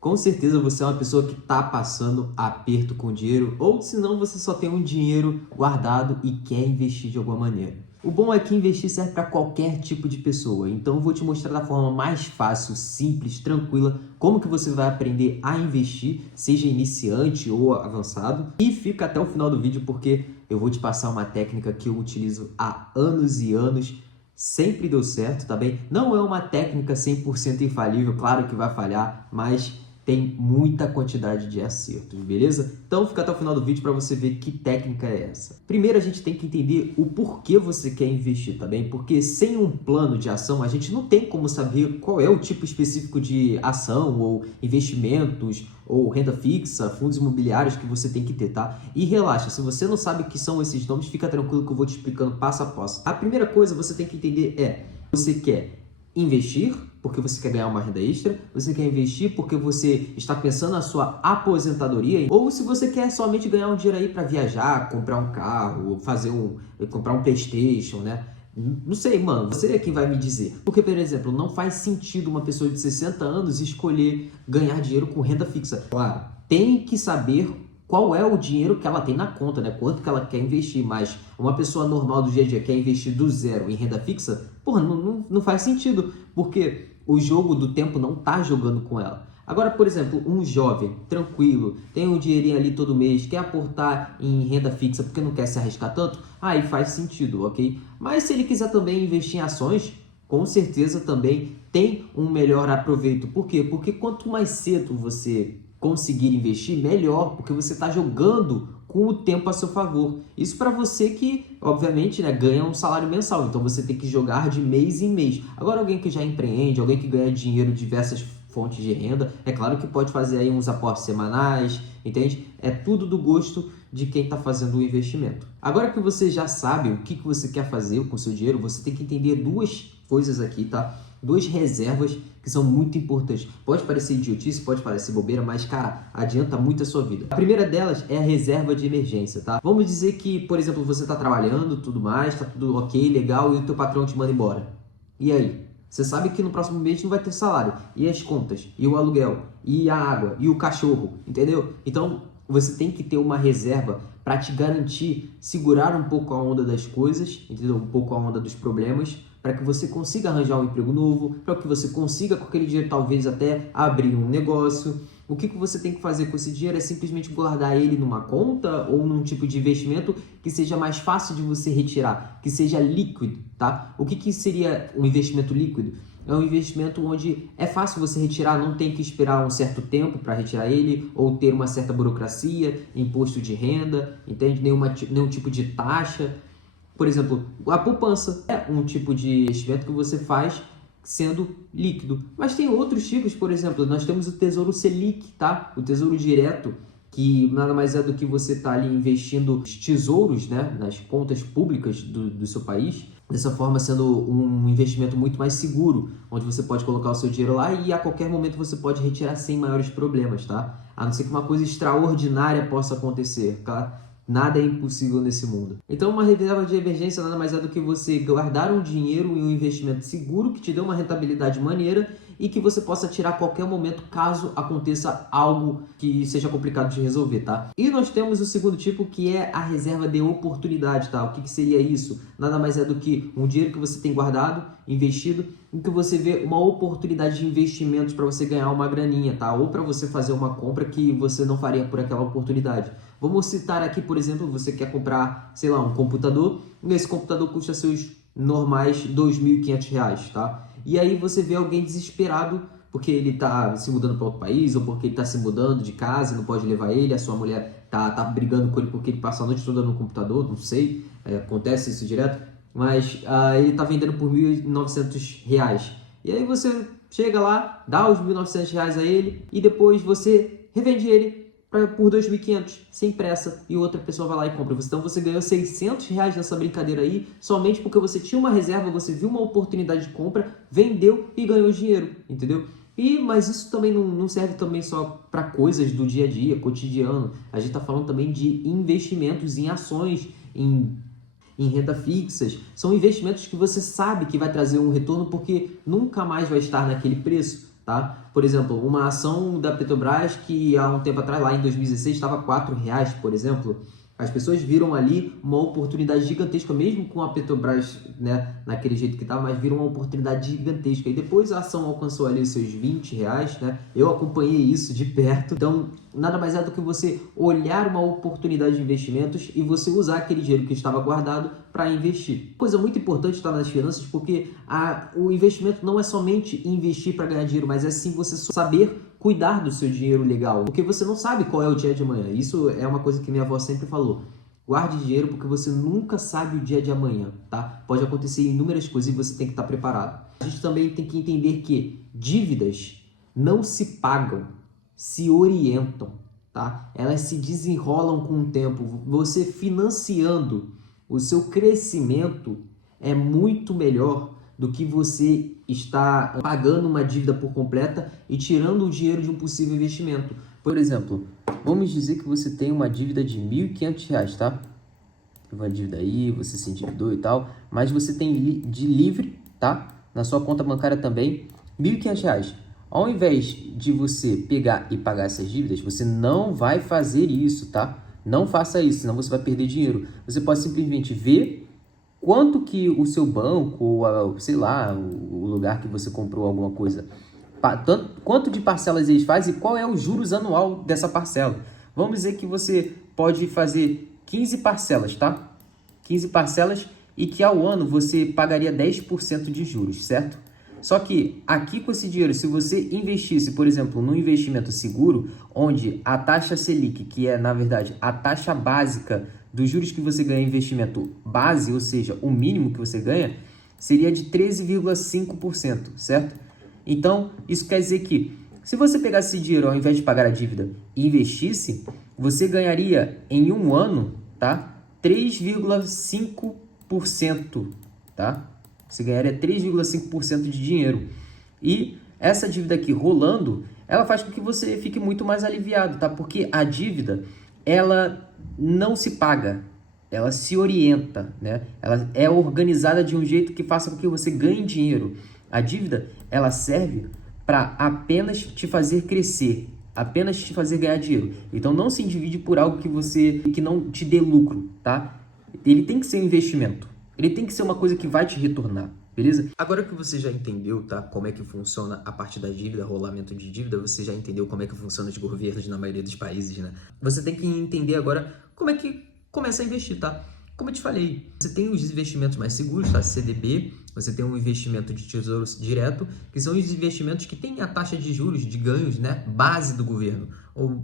Com certeza você é uma pessoa que está passando aperto com dinheiro, ou se não, você só tem um dinheiro guardado e quer investir de alguma maneira. O bom é que investir serve para qualquer tipo de pessoa, então eu vou te mostrar da forma mais fácil, simples, tranquila, como que você vai aprender a investir, seja iniciante ou avançado. E fica até o final do vídeo porque eu vou te passar uma técnica que eu utilizo há anos e anos. Sempre deu certo, tá bem? Não é uma técnica 100% infalível, claro que vai falhar, mas tem muita quantidade de acertos, beleza? Então fica até o final do vídeo para você ver que técnica é essa. Primeiro a gente tem que entender o porquê você quer investir, tá bem? Porque sem um plano de ação a gente não tem como saber qual é o tipo específico de ação ou investimentos ou renda fixa, fundos imobiliários que você tem que ter, tá? E relaxa, se você não sabe o que são esses nomes, fica tranquilo que eu vou te explicando passo a passo. A primeira coisa que você tem que entender é, você quer investir porque você quer ganhar uma renda extra, você quer investir porque você está pensando na sua aposentadoria, ou se você quer somente ganhar um dinheiro aí para viajar, comprar um carro, comprar um PlayStation, né? Não sei, mano, você é quem vai me dizer. Porque, por exemplo, não faz sentido uma pessoa de 60 anos escolher ganhar dinheiro com renda fixa. Claro, tem que saber qual é o dinheiro que ela tem na conta, né? Quanto que ela quer investir, mas uma pessoa normal do dia a dia quer investir do zero em renda fixa, porra, não faz sentido, porque o jogo do tempo não tá jogando com ela. Agora, por exemplo, um jovem, tranquilo, tem um dinheirinho ali todo mês, quer aportar em renda fixa porque não quer se arriscar tanto, aí faz sentido, ok? Mas se ele quiser também investir em ações, com certeza também tem um melhor aproveito. Por quê? Porque quanto mais cedo você conseguir investir, melhor, porque você está jogando com o tempo a seu favor. Isso para você que, obviamente, né, ganha um salário mensal, então você tem que jogar de mês em mês. Agora, alguém que já empreende, alguém que ganha dinheiro de diversas fontes de renda, é claro que pode fazer aí uns aportes semanais, entende? É tudo do gosto de quem está fazendo o investimento. Agora que você já sabe o que você quer fazer com o seu dinheiro, você tem que entender duas coisas aqui, tá? Duas reservas que são muito importantes. Pode parecer idiotice, pode parecer bobeira, mas, cara, adianta muito a sua vida. A primeira delas é a reserva de emergência, tá? Vamos dizer que, por exemplo, você está trabalhando, tudo mais, tá tudo ok, legal, e o teu patrão te manda embora. E aí? Você sabe que no próximo mês não vai ter salário. E as contas, e o aluguel, e a água, e o cachorro, entendeu? Então, você tem que ter uma reserva para te garantir segurar um pouco a onda das coisas, entendeu? Um pouco a onda dos problemas, para que você consiga arranjar um emprego novo, para que você consiga com aquele dinheiro talvez até abrir um negócio. O que você tem que fazer com esse dinheiro é simplesmente guardar ele numa conta ou num tipo de investimento que seja mais fácil de você retirar, que seja líquido, tá? O que seria um investimento líquido? É um investimento onde é fácil você retirar, não tem que esperar um certo tempo para retirar ele, ou ter uma certa burocracia, imposto de renda, entende? Nenhum tipo de taxa. Por exemplo, a poupança é um tipo de investimento que você faz sendo líquido. Mas tem outros tipos, por exemplo, nós temos o Tesouro Selic, tá? O Tesouro Direto, que nada mais é do que você estar ali investindo tesouros, né, nas contas públicas do seu país, dessa forma sendo um investimento muito mais seguro, onde você pode colocar o seu dinheiro lá e a qualquer momento você pode retirar sem maiores problemas, tá? A não ser que uma coisa extraordinária possa acontecer, tá? Nada é impossível nesse mundo. Então, uma reserva de emergência nada mais é do que você guardar um dinheiro em um investimento seguro que te dê uma rentabilidade maneira e que você possa tirar a qualquer momento caso aconteça algo que seja complicado de resolver, tá? E nós temos o segundo tipo, que é a reserva de oportunidade, tá? O que seria isso? Nada mais é do que um dinheiro que você tem guardado, investido, em que você vê uma oportunidade de investimentos para você ganhar uma graninha, tá? Ou para você fazer uma compra que você não faria por aquela oportunidade. Vamos citar aqui, por exemplo, você quer comprar, sei lá, um computador, e esse computador custa seus normais R$ 2.500, tá? E aí você vê alguém desesperado porque ele tá se mudando para outro país, ou porque ele tá se mudando de casa e não pode levar ele, a sua mulher tá brigando com ele porque ele passa a noite toda no computador, não sei, acontece isso direto, mas ele tá vendendo por R$ 1.900. E aí você chega lá, dá os R$ 1.900 a ele e depois você revende ele por 2.500, sem pressa, e outra pessoa vai lá e compra. Então você ganhou R$ 600 nessa brincadeira aí, somente porque você tinha uma reserva, você viu uma oportunidade de compra, vendeu e ganhou dinheiro, entendeu? Mas isso também não serve também só para coisas do dia a dia, cotidiano. A gente está falando também de investimentos em ações, em renda fixas. São investimentos que você sabe que vai trazer um retorno porque nunca mais vai estar naquele preço. tá? Por exemplo, uma ação da Petrobras que há um tempo atrás, lá em 2016, estava R$ 4, por exemplo. As pessoas viram ali uma oportunidade gigantesca, mesmo com a Petrobras, né, naquele jeito que estava, mas viram uma oportunidade gigantesca. E depois a ação alcançou ali os seus R$ 20, né? Eu acompanhei isso de perto. Então, nada mais é do que você olhar uma oportunidade de investimentos e você usar aquele dinheiro que estava guardado para investir. Coisa muito importante está nas finanças, porque o investimento não é somente investir para ganhar dinheiro, mas é sim você saber cuidar do seu dinheiro legal, porque você não sabe qual é o dia de amanhã. Isso é uma coisa que minha avó sempre falou. Guarde dinheiro porque você nunca sabe o dia de amanhã, tá? Pode acontecer inúmeras coisas e você tem que estar preparado. A gente também tem que entender que dívidas não se pagam, se orientam, tá? Elas se desenrolam com o tempo. Você financiando o seu crescimento é muito melhor do que você está pagando uma dívida por completa e tirando o dinheiro de um possível investimento. Por exemplo, vamos dizer que você tem uma dívida de R$ 1.500, tá? Uma dívida aí, você se endividou e tal, mas você tem de livre, tá? Na sua conta bancária também, R$ 1.500. Ao invés de você pegar e pagar essas dívidas, você não vai fazer isso, tá? Não faça isso, senão você vai perder dinheiro. Você pode simplesmente ver quanto que o seu banco, ou sei lá, o lugar que você comprou alguma coisa, quanto de parcelas eles fazem e qual é o juros anual dessa parcela. Vamos dizer que você pode fazer 15 parcelas, tá? 15 parcelas e que ao ano você pagaria 10% de juros, certo? Só que aqui com esse dinheiro, se você investisse, por exemplo, num investimento seguro, onde a taxa Selic, que é, na verdade, a taxa básica dos juros que você ganha em investimento base, ou seja, o mínimo que você ganha, seria de 13,5%, certo? Então, isso quer dizer que se você pegasse esse dinheiro ao invés de pagar a dívida e investisse, você ganharia em um ano, tá? 3,5%, tá? Você ganharia 3,5% de dinheiro. E essa dívida aqui rolando, ela faz com que você fique muito mais aliviado, tá? Porque a dívida, ela não se paga, ela se orienta, né? Ela é organizada de um jeito que faça com que você ganhe dinheiro. A dívida, ela serve para apenas te fazer crescer, apenas te fazer ganhar dinheiro. Então não se endivide por algo que não te dê lucro, tá? Ele tem que ser um investimento. Ele tem que ser uma coisa que vai te retornar, beleza? Agora que você já entendeu, tá, como é que funciona a parte da dívida, rolamento de dívida, você já entendeu como é que funciona os governos na maioria dos países, né? Você tem que entender agora como é que começa a investir, tá? Como eu te falei, você tem os investimentos mais seguros, tá? CDB, você tem um investimento de tesouro direto, que são os investimentos que têm a taxa de juros, de ganhos, né, base do governo.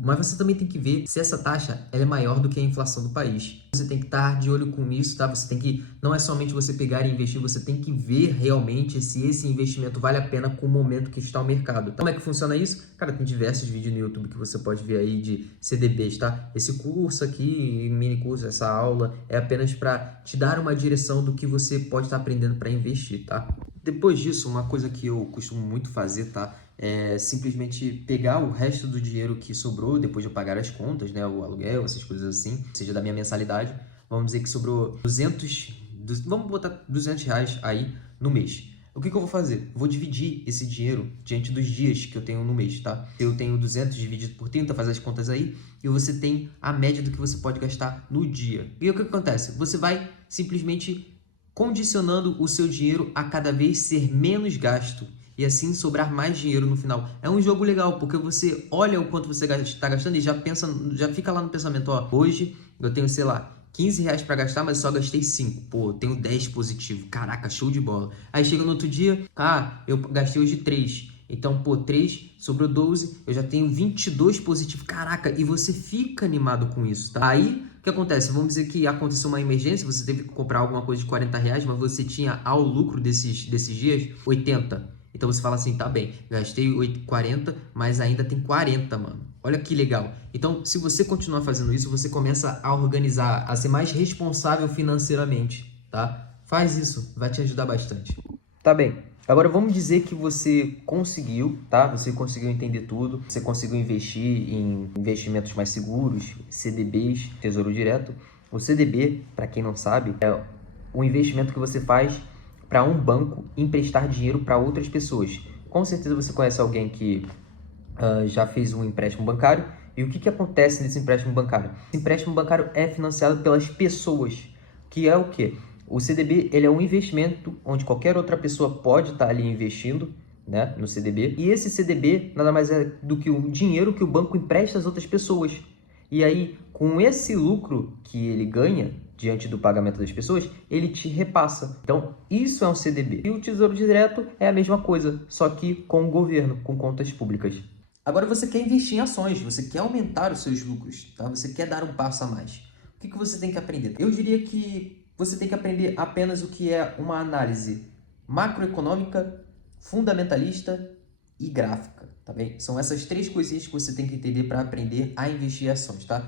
Mas você também tem que ver se essa taxa ela é maior do que a inflação do país. Você tem que estar de olho com isso, tá? Você tem que, não é somente você pegar e investir, você tem que ver realmente se esse investimento vale a pena com o momento que está o mercado. Tá? Como é que funciona isso? Cara, tem diversos vídeos no YouTube que você pode ver aí de CDBs, tá? Esse curso aqui, mini curso, essa aula, é apenas para te dar uma direção do que você pode estar aprendendo para investir, tá? Depois disso, uma coisa que eu costumo muito fazer, tá? É simplesmente pegar o resto do dinheiro que sobrou depois de eu pagar as contas, né? O aluguel, essas coisas assim, ou seja, da minha mensalidade. Vamos dizer que sobrou vamos botar R$ 200 aí no mês. O que eu vou fazer? Eu vou dividir esse dinheiro diante dos dias que eu tenho no mês, tá? Eu tenho 200 dividido por 30, faz as contas aí, e você tem a média do que você pode gastar no dia. E o que acontece? Você vai simplesmente condicionando o seu dinheiro a cada vez ser menos gasto e assim sobrar mais dinheiro no final. É um jogo legal, porque você olha o quanto você está gastando e já pensa, já fica lá no pensamento, ó, hoje eu tenho, sei lá, R$ 15 para gastar, mas só gastei 5. Pô, tenho 10 positivo. Caraca, show de bola. Aí chega no outro dia, eu gastei hoje 3. Então, pô, 3, sobrou 12, eu já tenho 22 positivo. Caraca, e você fica animado com isso, tá? Aí, o que acontece? Vamos dizer que aconteceu uma emergência, você teve que comprar alguma coisa de R$ 40, mas você tinha ao lucro desses dias 80. Então você fala assim, tá bem, gastei 40, mas ainda tem 40, mano. Olha que legal. Então, se você continuar fazendo isso, você começa a organizar, a ser mais responsável financeiramente, tá? Faz isso, vai te ajudar bastante. Tá bem. Agora vamos dizer que você conseguiu, tá? Você conseguiu entender tudo, você conseguiu investir em investimentos mais seguros, CDBs, Tesouro Direto. O CDB, para quem não sabe, é um investimento que você faz para um banco emprestar dinheiro para outras pessoas. Com certeza você conhece alguém que já fez um empréstimo bancário. E o que acontece nesse empréstimo bancário? Esse empréstimo bancário é financiado pelas pessoas, que é o quê? O CDB ele é um investimento onde qualquer outra pessoa pode estar ali investindo, né, no CDB. E esse CDB nada mais é do que o dinheiro que o banco empresta às outras pessoas. E aí, com esse lucro que ele ganha diante do pagamento das pessoas, ele te repassa. Então, isso é um CDB. E o Tesouro Direto é a mesma coisa, só que com o governo, com contas públicas. Agora você quer investir em ações, você quer aumentar os seus lucros, tá? Você quer dar um passo a mais. O que você tem que aprender? Eu diria que você tem que aprender apenas o que é uma análise macroeconômica, fundamentalista e gráfica, tá bem? São essas 3 coisinhas que você tem que entender para aprender a investir em ações, tá?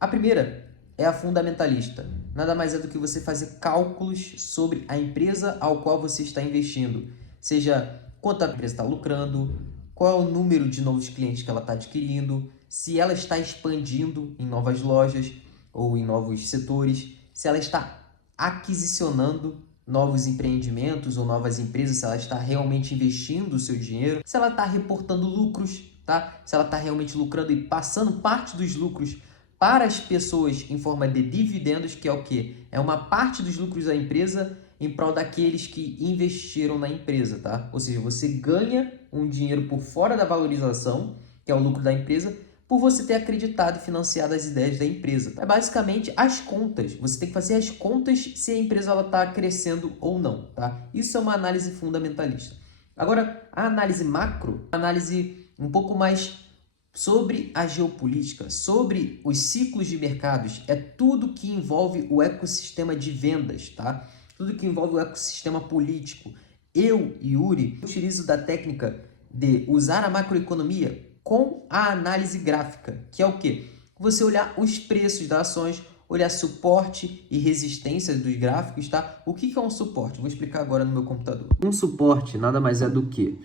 A primeira é a fundamentalista. Nada mais é do que você fazer cálculos sobre a empresa ao qual você está investindo. Seja quanto a empresa está lucrando, qual é o número de novos clientes que ela está adquirindo, se ela está expandindo em novas lojas ou em novos setores, se ela está aquisicionando novos empreendimentos ou novas empresas, se ela está realmente investindo o seu dinheiro, se ela está reportando lucros, tá? Se ela está realmente lucrando e passando parte dos lucros para as pessoas em forma de dividendos, que é o quê? É uma parte dos lucros da empresa em prol daqueles que investiram na empresa, tá? Ou seja, você ganha um dinheiro por fora da valorização, que é o lucro da empresa, por você ter acreditado e financiado as ideias da empresa. É basicamente as contas. Você tem que fazer as contas se a empresa está crescendo ou não, tá? Isso é uma análise fundamentalista. Agora, a análise macro, análise um pouco mais sobre a geopolítica, sobre os ciclos de mercados, é tudo que envolve o ecossistema de vendas, tá? Tudo que envolve o ecossistema político. Eu, Yuri, utilizo da técnica de usar a macroeconomia com a análise gráfica, que é o quê? Você olhar os preços das ações, olhar suporte e resistência dos gráficos, tá? O que é um suporte? Vou explicar agora no meu computador. Um suporte nada mais é do que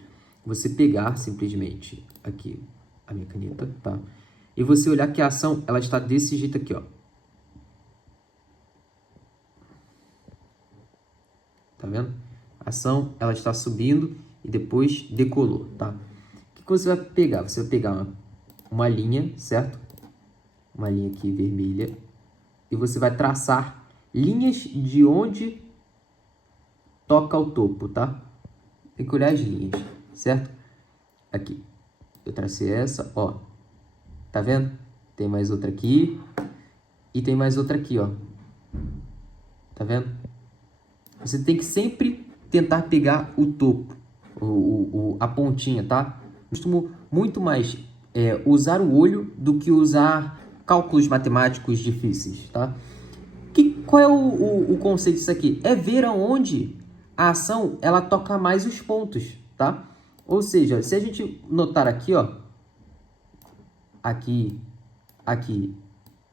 você pegar simplesmente aqui a minha caneta, tá? E você olhar que a ação, ela está desse jeito aqui, ó. Tá vendo? A ação, ela está subindo e depois decolou, tá? O que você vai pegar? Você vai pegar uma linha, certo? Uma linha aqui vermelha. E você vai traçar linhas de onde toca o topo, tá? Tem que olhar as linhas, certo? Aqui. Eu tracei essa, ó. Tá vendo? Tem mais outra aqui. E tem mais outra aqui, ó. Tá vendo? Você tem que sempre tentar pegar o topo, a pontinha, tá? Eu costumo muito mais usar o olho do que usar cálculos matemáticos difíceis, tá? Qual é o conceito disso aqui? É ver aonde a ação ela toca mais os pontos, tá? Ou seja, se a gente notar aqui, ó, aqui, aqui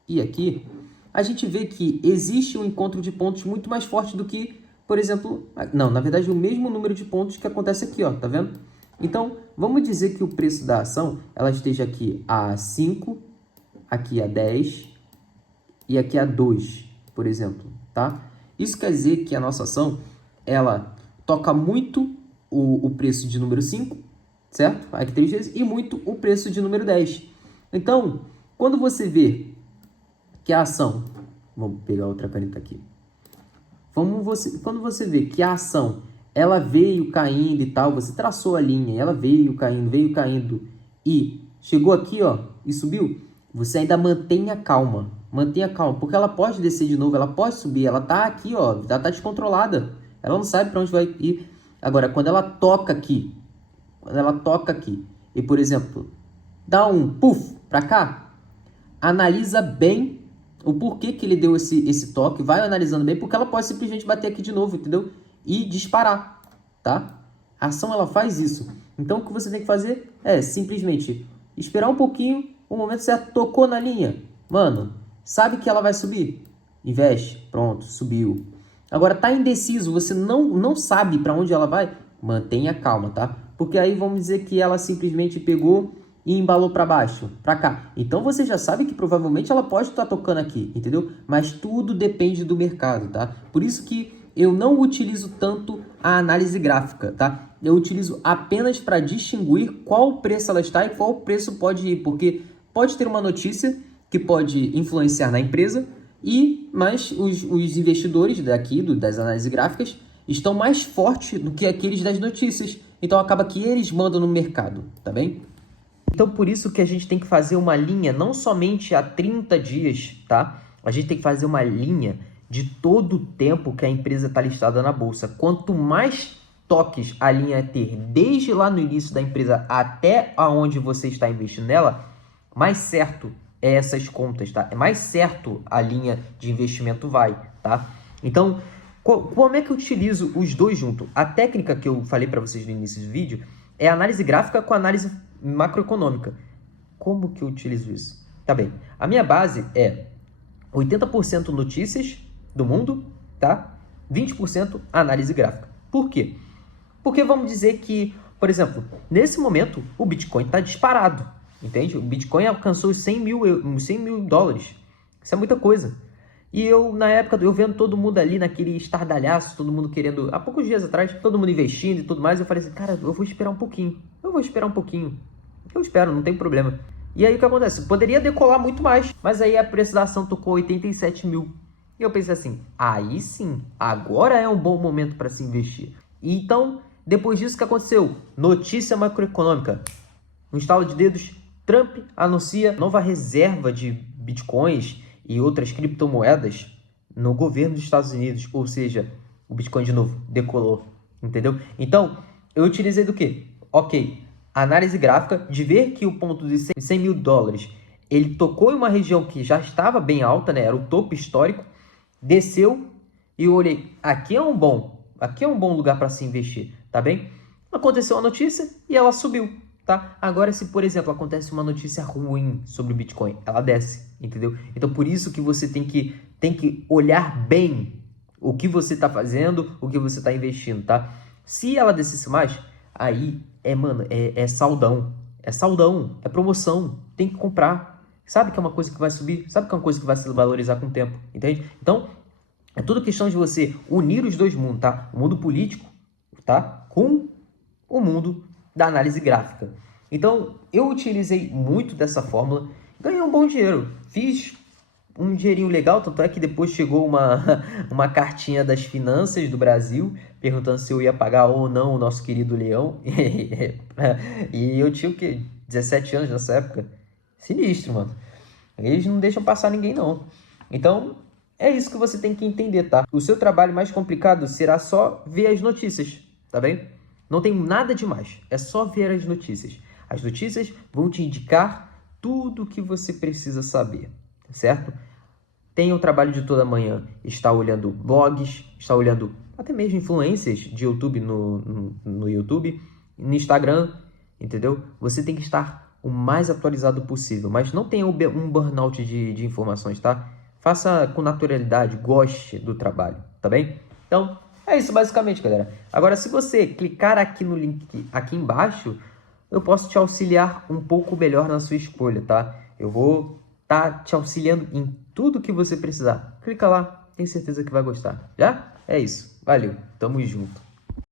e aqui, a gente vê que existe um encontro de pontos muito mais forte do que, por exemplo, não, na verdade, o mesmo número de pontos que acontece aqui, ó, tá vendo? Então, vamos dizer que o preço da ação, ela esteja aqui a 5, aqui a 10 e aqui a 2, por exemplo, tá? Isso quer dizer que a nossa ação, ela toca muito o preço de número 5, certo? Aqui 3 vezes, e muito o preço de número 10. Então, quando você vê que a ação... Vamos pegar outra caneta aqui. Quando você vê que a ação ela veio caindo e tal, você traçou a linha, ela veio caindo e chegou aqui, ó, e subiu, você ainda mantenha calma, porque ela pode descer de novo, ela pode subir, ela tá aqui, ó, ela tá descontrolada, ela não sabe para onde vai ir. Agora, quando ela toca aqui, e, por exemplo, dá um puff para cá, analisa bem o porquê que ele deu esse toque, vai analisando bem, porque ela pode simplesmente bater aqui de novo, entendeu? E disparar, tá? A ação, ela faz isso. Então, o que você tem que fazer é simplesmente esperar um pouquinho, o momento que você tocou na linha, mano, sabe que ela vai subir? Investe, pronto, subiu. Agora, tá indeciso, você não sabe para onde ela vai? Mantenha calma, tá? Porque aí vamos dizer que ela simplesmente pegou e embalou para baixo, para cá. Então você já sabe que provavelmente ela pode estar tocando aqui, entendeu? Mas tudo depende do mercado, tá? Por isso que eu não utilizo tanto a análise gráfica, tá? Eu utilizo apenas para distinguir qual preço ela está e qual preço pode ir, porque pode ter uma notícia que pode influenciar na empresa, mas os investidores das análises gráficas estão mais fortes do que aqueles das notícias. Então acaba que eles mandam no mercado, tá bem? Então por isso que a gente tem que fazer uma linha não somente a 30 dias, tá? A gente tem que fazer uma linha de todo o tempo que a empresa está listada na bolsa. Quanto mais toques a linha ter desde lá no início da empresa até aonde você está investindo nela, mais certo é essas contas, tá? É mais certo a linha de investimento vai, tá? Então, como é que eu utilizo os dois juntos? A técnica que eu falei para vocês no início do vídeo é a análise gráfica com a análise macroeconômica. Como que eu utilizo isso? Tá bem, a minha base é 80% notícias do mundo, tá? 20% análise gráfica. Por quê? Porque vamos dizer que, por exemplo, nesse momento o Bitcoin está disparado, entende? O Bitcoin alcançou os 100 mil dólares. Isso é muita coisa. E eu, na época, eu vendo todo mundo ali naquele estardalhaço, todo mundo querendo, há poucos dias atrás, todo mundo investindo e tudo mais, eu falei assim, cara, eu vou esperar um pouquinho. Eu espero, não tem problema. E aí o que acontece? Poderia decolar muito mais, mas aí a preço da ação tocou 87 mil. E eu pensei assim, aí sim, agora é um bom momento para se investir. E então, depois disso, o que aconteceu? Notícia macroeconômica. No estalo de dedos, Trump anuncia nova reserva de bitcoins e outras criptomoedas no governo dos Estados Unidos. Ou seja, o Bitcoin de novo decolou, entendeu? Então, eu utilizei do quê? Ok, análise gráfica de ver que o ponto de 100 mil dólares, ele tocou em uma região que já estava bem alta, né? Era o topo histórico, desceu e eu olhei, aqui é um bom lugar para se investir, tá bem? Aconteceu a notícia e ela subiu, tá? Agora, se por exemplo acontece uma notícia ruim sobre o Bitcoin, ela desce, entendeu? Então por isso que você tem que olhar bem o que você está fazendo, o que você está investindo, tá? Se ela descesse mais, aí é saldão, é promoção, tem que comprar. Sabe que é uma coisa que vai subir, sabe que é uma coisa que vai se valorizar com o tempo, entende? Então, é tudo questão de você unir os dois mundos, tá? O mundo político, tá? Com o mundo da análise gráfica. Então, eu utilizei muito dessa fórmula, ganhei um bom dinheiro, fiz um dinheirinho legal, tanto é que depois chegou uma cartinha das finanças do Brasil, perguntando se eu ia pagar ou não o nosso querido leão. E eu tinha o quê? 17 anos nessa época. Sinistro, mano. Eles não deixam passar ninguém, não. Então, é isso que você tem que entender, tá? O seu trabalho mais complicado será só ver as notícias, tá bem? Não tem nada demais, é só ver as notícias. As notícias vão te indicar tudo o que você precisa saber, certo? Tem o trabalho de toda manhã, está olhando blogs, está olhando até mesmo influências de YouTube no YouTube, no Instagram, entendeu? Você tem que estar o mais atualizado possível, mas não tenha um burnout de informações, tá? Faça com naturalidade, goste do trabalho, tá bem? Então, é isso basicamente, galera. Agora, se você clicar aqui no link aqui embaixo, eu posso te auxiliar um pouco melhor na sua escolha, tá? Eu vou estar te auxiliando em tudo que você precisar. Clica lá, tenho certeza que vai gostar. Já? É isso. Valeu, tamo junto.